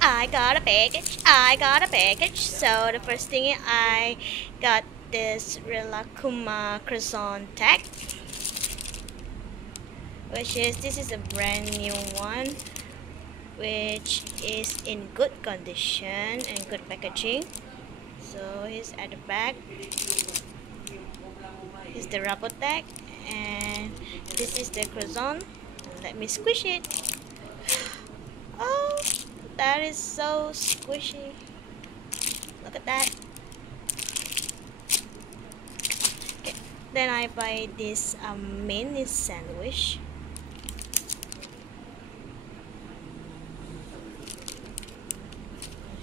I got a package. I got a package. So the first thing I got this Rilakkuma croissant tag, which is this is a brand new one, which is in good condition and good packaging. So here's at the back. This is the rubber tag, and this is the croissant. Let me squish it. Oh, that is so squishy. Look at that. Okay. Then I buy this mini sandwich.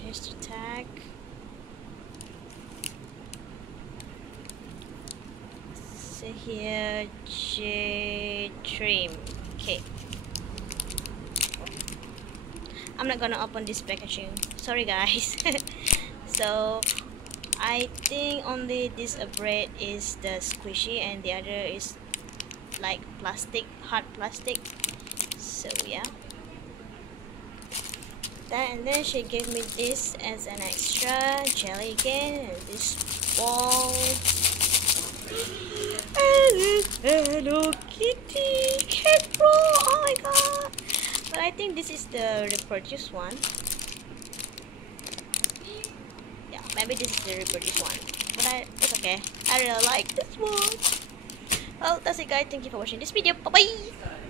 Here's the tag. So here, J trim. Okay. I'm not gonna open this packaging. Sorry guys. So I think only this bread is the squishy and the other is like plastic, hard plastic. So yeah. That, and then she gave me this as an extra jelly again, and this ball. And this Hello Kitty cat roll. Oh my god! But I think this is the reproduced one. Yeah, maybe this is the reproduced one. But it's okay. I really like this one. Well, that's it guys. Thank you for watching this video. Bye bye!